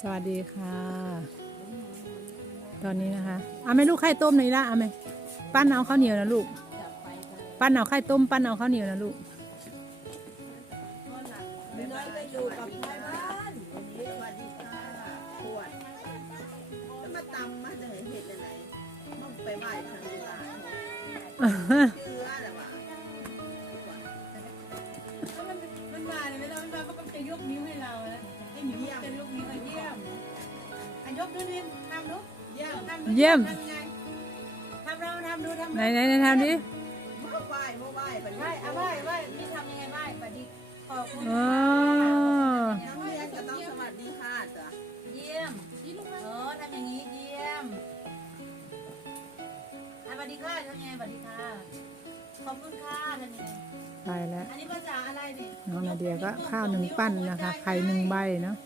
สวัสดีค่ะ ตอนนี้นะคะเอาไหมลูกไข่ต้มหน่อยละเอาไหมปั้นเอาข้าวเหนียวนะลูก ปั้นเอาไข่ต้ม ปั้นเอาข้าวเหนียวนะลูกน้อยไปอยู่กับพ่อบ้านวันนี้สวัสดีค่ะขวดจะมาตำมาเห็นเห็ดอะไรต้องไปไหว้ทาง เยี่ยมทำยังไงทำเราทำดูทำไหนไหนไหนทำดิเมื่อไหว้เมื่อไหว้ไปไหว้เอาไหว้ไหว้มีทำยังไงไหว้สวัสดีขอบคุณอ๋อนักเรียนจะต้องสวัสดีค่ะจ้ะเยี่ยมเออทำอย่างนี้เยี่ยมอะสวัสดีค่ะทำยังไงสวัสดีค่ะขอบคุณค่ะทำยังไงไปแล้วอันนี้ภาษาอะไรนี่น้องนาเดียก็ข้าวหนึ่งปั้นนะคะไข่หนึ่งใบเนาะ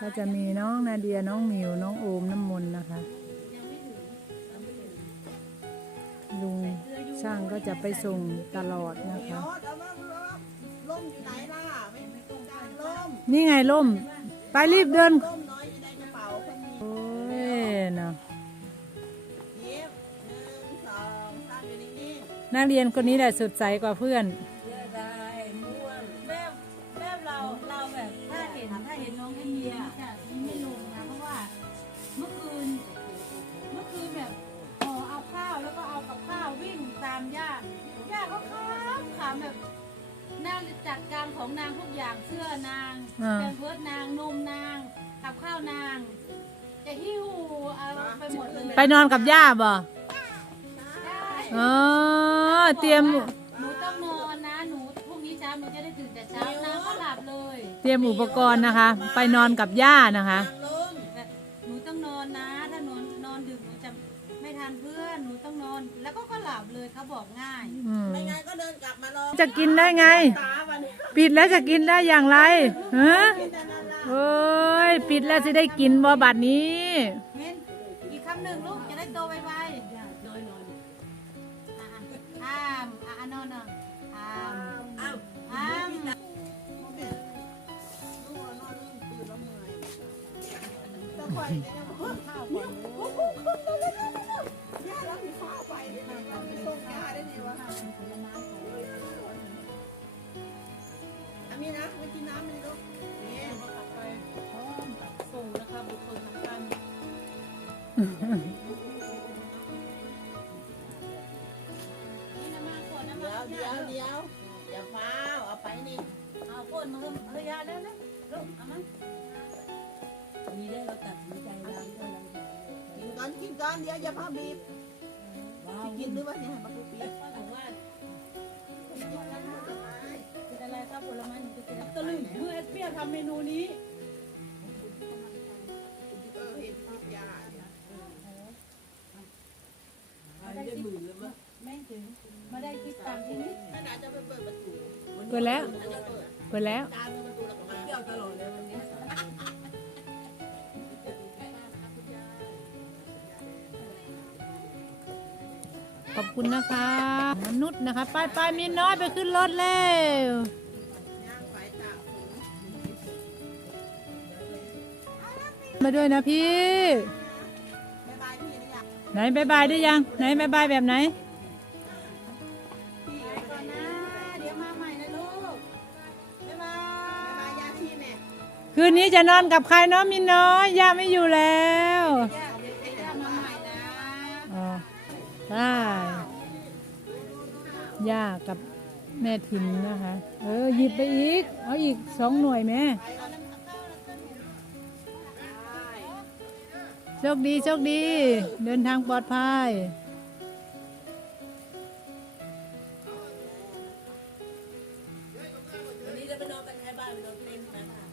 ก็จะมีน้องนาเดียน้องหมิวน้องโอมน้ำมนต์นะคะ ลุงช่างก็จะไปส่งตลอดนะคะ ล่มอยู่ไหนล่ะไม่ต้องการล่มนี่ไงล่ม ไปรีบเดิน ล่มน้อยอยู่ในกระเป๋าคนนี้โอ้ยเนาะเย็บหนึ่งสองสามอยู่นิ่งนักเรียนคนนี้แหละสดใสกว่าเพื่อน ไปนอนกับย่าบ่ได้อ๋อเตรียมหนูต้องนอนนะ หนูพรุ่งนี้เช้าหนูจะได้ตื่นแต่เช้านางก็หลับเลย เตรียมอุปกรณ์นะคะ ไปนอนกับย่านะคะนางล่มหนูต้องนอนนะ ถ้าหนูนอนดึกหนูจะไม่ทันเพื่อน หนูต้องนอน แล้วก็ก็หลับเลยเขาบอกง่ายอืมไม่งั้นก็เดินกลับมาลองจะกินได้ไง ตาวันนี้ปิดแล้วจะกินได้อย่างไรฮะเป็นแต่นั่นล่ะโอ้ย ปิดแล้วจะได้กินบ่บัดนี้เม้ นึ่งลูกจะได้โตไวๆน้อยนอนอ้ามอ่านอนนอนอ้ามอ้าวอ้ามลูกนอนลืมตื่นแล้วเมอตะไคร้เนี่ยข้าวก่อนโอ้โหย่ามีข้าวไปเรามีส้มย่าได้ดีวะอามีนะไม่กินน้ำมันลูก เดี๋ยวเดี๋ยวเดี๋ยวอย่าฟ้าวเอาไปนี่เอาขวดมาเพิ่มเฮ้ยยาแล้วนะลูกเอามามีได้เราตัดสินใจแล้วกินก่อนกินก่อนเดี๋ยวอย่าพาบีบสิกินหรือว่าเนี่ยให้มาคุยปีบอกว่าเป็นอะไรครับผลไม้หนูจะกินตะลึงเมื่อเอสเปียทำเมนูนี้เออเห็นภาพยา เนี่ยได้หมื่นแล้วมั้งไม่ถึงมาได้คิดตามที่นี่ถ้าดจะไปเปิดประตูเปิดแล้วเปิดแล้ว ตามประตูแล้วก็มาเที่ยวตลอดเลยวันนี้ขอบคุณนะคะ มนุษย์นะคะ ไปไปมีน้อยไปขึ้นรถแล้วมาด้วยนะพี่ ไหนบายบายได้ยัง ไหนบายบายแบบไหนพี่ไปก่อนนะเดี๋ยวมาใหม่นะลูกบ๊ายบาบ๊ายบายยยาชีแม่คืนนี้จะนอนกับใครเนาะมีน้อยย่าไม่อยู่แล้วย่าเดี๋ยวจะย่ามาใหม่นะอ๋อได้ย่ากับแม่ทินนะคะ เออหยิบไปอีก เอาอีกสองหน่วยแม่ โชคดีโชคดี เดินทางปลอดภัย วันนี้จะไปนอนกันใครบ้านไปนอนเต็นนะคะ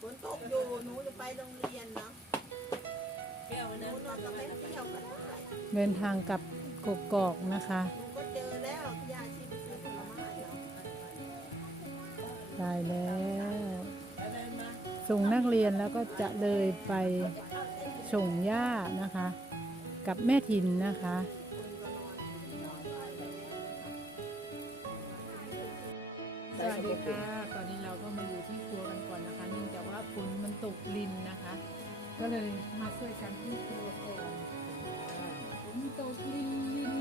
ฝนตกอยู่หนูจะไปโรงเรียนเนาะเที่ยวกันหนูนอนกับเต็นท์เที่ยวกันได้เดินทางกับกกอกนะคะ หนูก็เจอแล้วยาชีไปซื้อผลไม้เนาะ ได้แล้ว ส่งนักเรียนแล้วก็จะเลยไปส่งย่านะคะ กับแม่ทินนะคะสวัสดีค่ะตอนนี้เราก็มาอยู่ที่ครัวกันก่อนนะคะ เนื่องจากว่าฝนมันตกลินนะคะ ก็เลยมาช่วยกันที่ครัวก่อนฝนตกลินลิน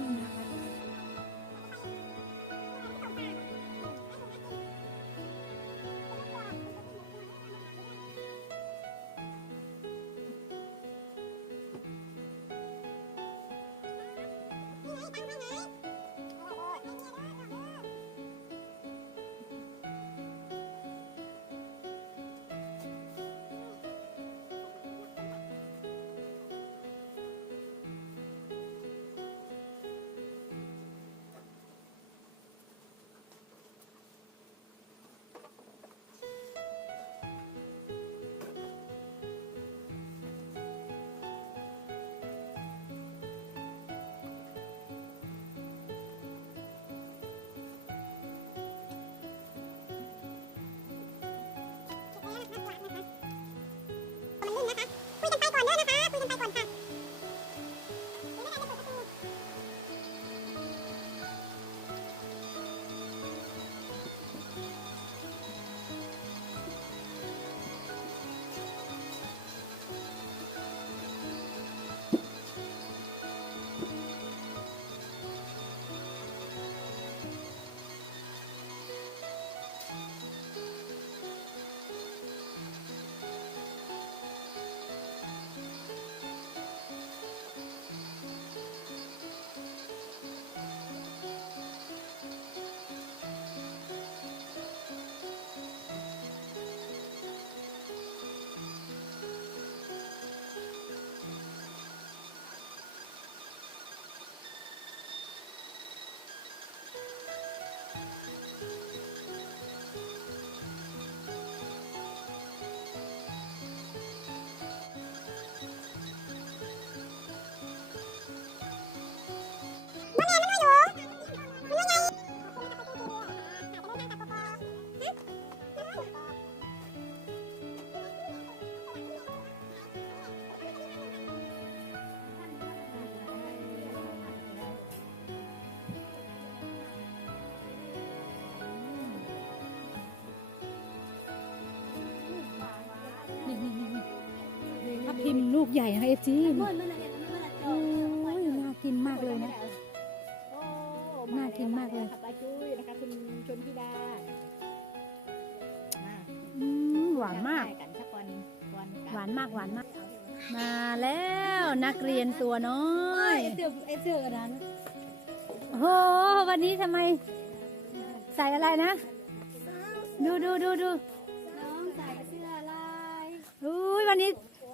นะคะถ้าพิมพ์ลูกใหญ่นะเอฟซีโอ้ยน่ากินมากเลยนะ น่ากินมากเลยปลาจุ้ยนะคะคุณชนธิดาอืมหวานมากกันสักวันวันหวานมากหวานมาก มาแล้วนักเรียนตัวน้อยไอเสือไอเสือนั้นโอ้โหวันนี้ทำไม ใส่อะไรนะ ดูดูดูดูน้องใส่เสื้อลายอุ้ยวันนี้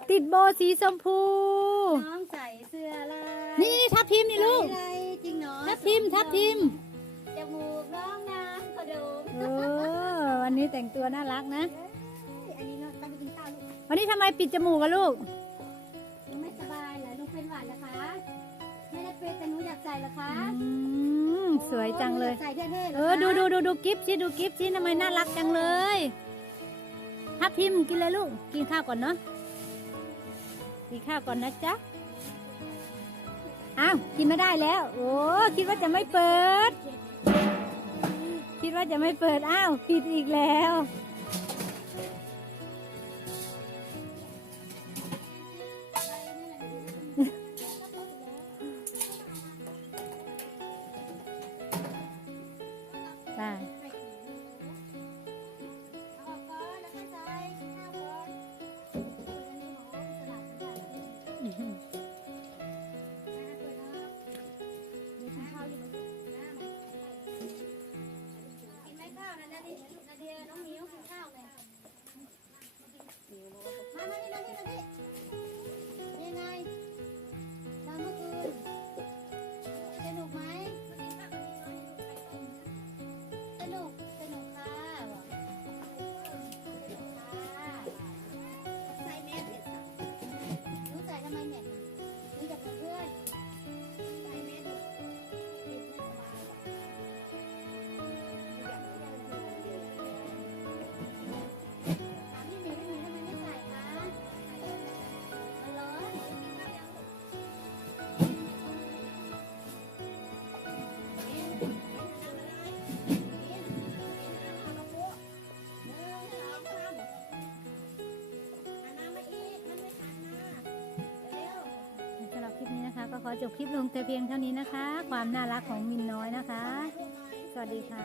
ติดโบสีชมพู น้องใส่เสื้อลายนี่นี่ทับทิมนี่ลูก ใส่จริงเนาะทับทิมทับทิม จมูกน้องน้ำกระโดดเออ วันนี้แต่งตัวน่ารักนะ อันนี้เนาะตั้งกินข้าวลูกวันนี้ทำไมปิดจมูกอะลูก หนูไม่สบายเหรอหนูเป็นหวัดเหรอคะ ไม่ได้เป็นแต่หนูอยากใส่เหรอคะอืม สวยจังเลย ใส่เท่ๆหรเออดูดูดูดูกิฟต์สิดูกิฟต์สิทำไมน่ารักจังเลย ทับทิมกินเลยลูก กินข้าวก่อนเนาะ กินข้าวก่อนนะจ๊ะ อ้าว กินไม่ได้แล้ว โอ้คิดว่าจะไม่เปิด คิดว่าจะไม่เปิด อ้าวปิดอีกแล้วได้ จบคลิปลงแต่เพียงเท่านี้นะคะ ความน่ารักของมินน้อยนะคะ สวัสดีค่ะ